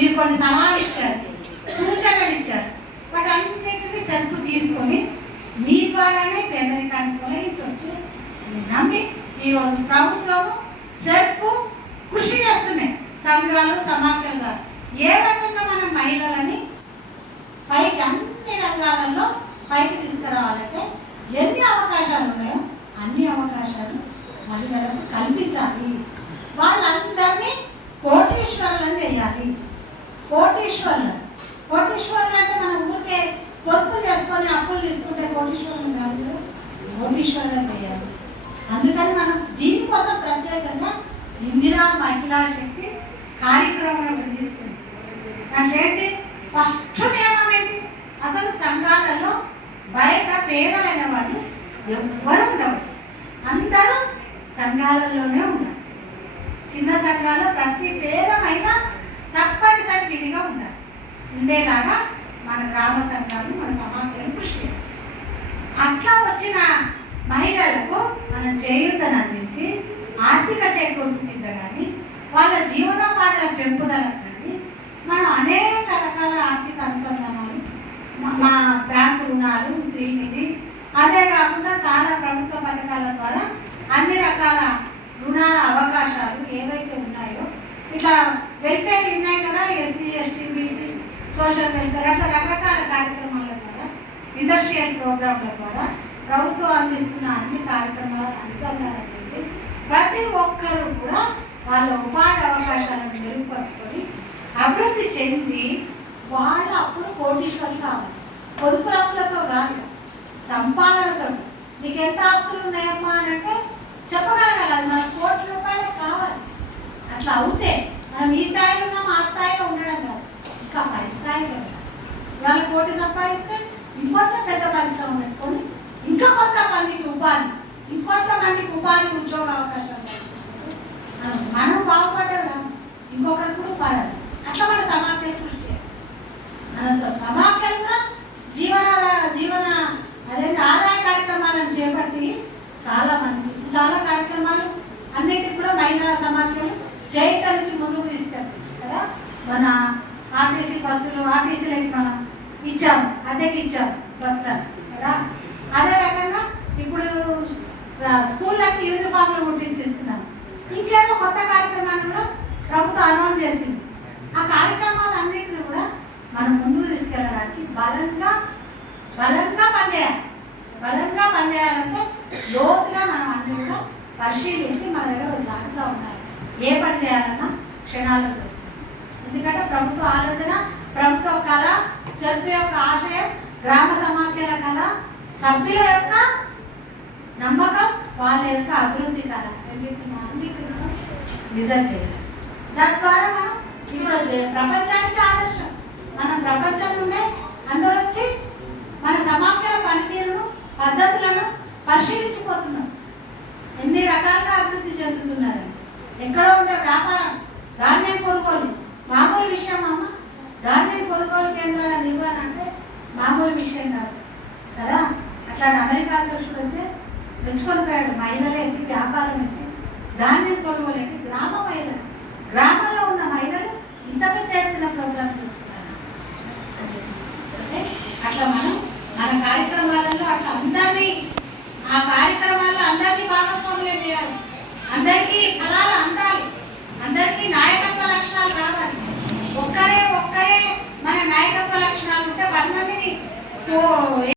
మీరు కొన్ని సలహాలు ఇచ్చారు, సూచనలు ఇచ్చారు. వాటన్నింటినీ సెల్ఫ్ తీసుకొని మీ ద్వారానే పేదరికాన్ని తొలగించవచ్చు నమ్మి ఈరోజు ప్రభుత్వము సెల్ఫ్ కృషి చేస్తున్నాయి. సంఘాలు సమాఖ్యలుగా ఏ రకంగా మనం మహిళలని పైకి అన్ని రంగాలలో పైకి తీసుకురావాలంటే ఎన్ని అవకాశాలు ఉన్నాయో అన్ని అవకాశాలు మహిళలకు కల్పించాలి. వాళ్ళందరినీ కోటీశ్వరులను చేయాలి. కోటీశ్వరులు అంటే మన ఊరికే పొదుపు చేసుకొని అప్పులు తీసుకుంటే కోటీశ్వరులు కాదు కదా, కోటీశ్వరులను చేయాలి. అందుకని మనం దీనికోసం ప్రత్యేకంగా ఇందిరా మహిళా శక్తి కార్యక్రమం తీసుకుంటాం. అంటే ఏంటి, ఫస్ట్ నియమం ఏంటి, అసలు సంఘాలలో బయట పేదలైన వాళ్ళు ఎవ్వరు ఉండవు, అందరూ సంఘాలలోనే ఉంటారు. చిన్న సంఘాల్లో ప్రతి పేద మహిళ తప్పనిసరి విధిగా ఉండాలి. ఉండేలాగా మన గ్రామ సంఘాలు మన సమాఖ్యలు కృషి చేయాలి. అట్లా వచ్చిన మహిళలకు మనం చేయూతను అందించి ఆర్థిక చేకూర్పునిద్ద కానీ వాళ్ళ జీవనోపాధుల పెంపుదలకు కానీ మనం అనేక రకాల ఆర్థిక అనుసంధానాలు, మా బ్యాంకు రుణాలు, శ్రీనిధి, అదే కాకుండా చాలా ప్రభుత్వ పథకాల ద్వారా అన్ని రకాల రుణాల అవకాశాలు ఏవైతే ఉన్నాయో, ఇట్లా వెల్ఫేర్ ఉన్నాయి కదా, SC ST BC social welfare, అట్లా రకరకాల కార్యక్రమాల ద్వారా, ఇండస్ట్రియల్ ప్రోగ్రాంల ద్వారా ప్రభుత్వం అందిస్తున్న అన్ని కార్యక్రమాలను అనుసంధానం చేసి ప్రతి ఒక్కరూ కూడా వాళ్ళ ఉపాధి అవకాశాలను మెరుగుపరుచుకొని అభివృద్ధి చెంది వాళ్ళు అప్పుడు కోటీశ్వరులు కావాలి. పొదుపు అప్పులతో కాదు, సంపాదనతో. నీకు ఎంత ఆస్తులు ఉన్నాయమ్మా అని అంటే చెప్పగలగాలి, అది మన కోట్ల రూపాయలు కావాలి. అట్లా అవుతే మనం ఈ స్థాయిలో ఉన్నాం, ఆ స్థాయిలో ఉండడం కాదు, ఇంకా పై స్థాయిలో ఇవాళ కోటి సంపాదిస్తే ఇంకొంచెం పెద్ద పరిశ్రమ పెట్టుకొని ఇంకా కొంతమందికి ఉపాధి, ఇంకొంతమందికి ఉపాధి ఉద్యోగ అవకాశాలు మనం బాగుపడ్డాం కాదు, ఇంకొకరు కూడా ఉపాధి. అట్లా మన సమాఖ్యలు కృషి చేయాలి. మన సమాఖ్యలు కూడా జీవన అదే ఆదాయ కార్యక్రమాలను చేపట్టి చాలా కార్యక్రమాలు అన్నిటికి కూడా మహిళా సమాఖ్యలు చేయితలిచి ముందుకు తీసుకెళ్తాయి కదా. మన ఆర్టీసీ బస్సులు, ఆర్టీసీలకి మనం ఇచ్చాము, అద్దెకి ఇచ్చాము బస్సులను కదా. అదే రకంగా ఇప్పుడు స్కూళ్ళకి యూనిఫామ్లు కుట్టించిస్తున్నాం. ఇంకేదో కొత్త కార్యక్రమాన్ని కూడా ప్రభుత్వం అనౌన్స్ చేసింది. ఆ కార్యక్రమాలన్నింటినీ కూడా మనం ముందుకు తీసుకెళ్ళడానికి బలంగా పనిచేయాలి. బలంగా పనిచేయాలంటే లోతుగా మనం అన్ని కూడా పరిశీలించి మన దగ్గర జాగ్రత్తగా ఉండాలి. ఏ పని చేయాలన్నా క్షణాల్లో చేస్తాం. ఎందుకంటే ప్రభుత్వ ఆలోచన, ప్రభుత్వ కళ, సెల్ఫ్ యొక్క ఆశయం, గ్రామ సమాఖ్యల కళ, సభ్యుల యొక్క నమ్మకం, వాళ్ళ యొక్క అభివృద్ధి కళ అన్నింటినీ నిజం చేయాలి. దాని ద్వారా మనం ఇప్పుడు ప్రపంచానికి ఆదర్శం. మనం ప్రపంచంలోనే అందరూ వచ్చి మన సమాఖ్యల పనితీరును, పద్ధతులను పరిశీలించిపోతున్నాం. ఎన్ని రకాలుగా అభివృద్ధి చెందుతున్నారని. ఎక్కడో ఉండే వ్యాపారం, ధాన్యం కొనుగోలు మామూలు విషయం అమ్మ. ధాన్యం కొనుగోలు కేంద్రాల నిర్వహణ అంటే మామూలు విషయం కాదు కదా. అట్లాంటి అమెరికా అధ్యక్షుడు వచ్చి తెచ్చుకొని పోయాడు. మహిళలు ఏంటి, వ్యాపారం ఏంటి, ధాన్యం కొనుగోలు ఏంటి, గ్రామ మహిళలు, గ్రామంలో ఉన్న మహిళలు ఇంత పెద్ద ఎత్తున ప్రోగ్రాం చేస్తున్నారు. అట్లా మనం మన కార్యక్రమాలలో అట్లా అందరినీ, ఆ కార్యక్రమాల్లో అందరినీ భాగస్వాములే చేయాలి. అందరికీ ఫలాలు అందాలి, అందరికీ నాయకత్వ లక్షణాలు రావాలి. ఒక్కరే మన నాయకత్వ లక్షణాలు ఉంటే 10 మందిని